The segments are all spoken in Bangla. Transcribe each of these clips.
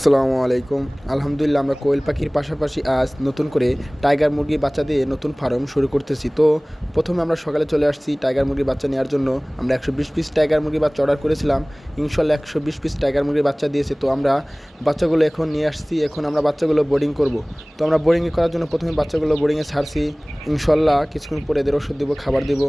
আসসালামু আলাইকুম। আলহামদুলিল্লাহ, আমরা কোয়েল পাখির পাশাপাশি আজ নতুন করে টাইগার মুরগির বাচ্চা দিয়ে নতুন ফার্ম শুরু করতেছি। তো প্রথমে আমরা সকালে চলে আসছি টাইগার মুরগির বাচ্চা নেওয়ার জন্য। আমরা একশো বিশ পিস টাইগার মুরগির বাচ্চা অর্ডার করেছিলাম। ইনশাল্লাহ একশো বিশ পিস টাইগার মুরগির বাচ্চা দিয়েছে। তো আমরা বাচ্চাগুলো এখন নিয়ে আসছি। এখন আমরা বাচ্চাগুলো বোর্ডিং করব। তো আমরা বোর্ডিং করার জন্য প্রথমে বাচ্চাগুলো বোর্ডিংয়ে ছাড়ছি। ইনশাল্লাহ কিছুক্ষণ পরে এদের ওষুধ দেবো, খাবার দেবো।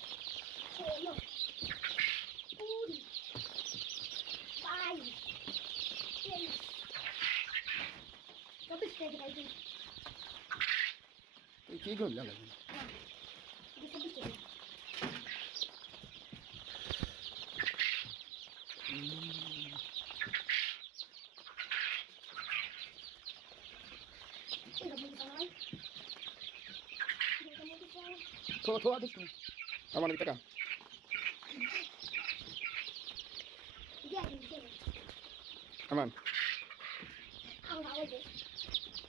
কী করলাম Quanto esteve? Tira muito pra nós. Tira muito pra nós. থো paleontologist.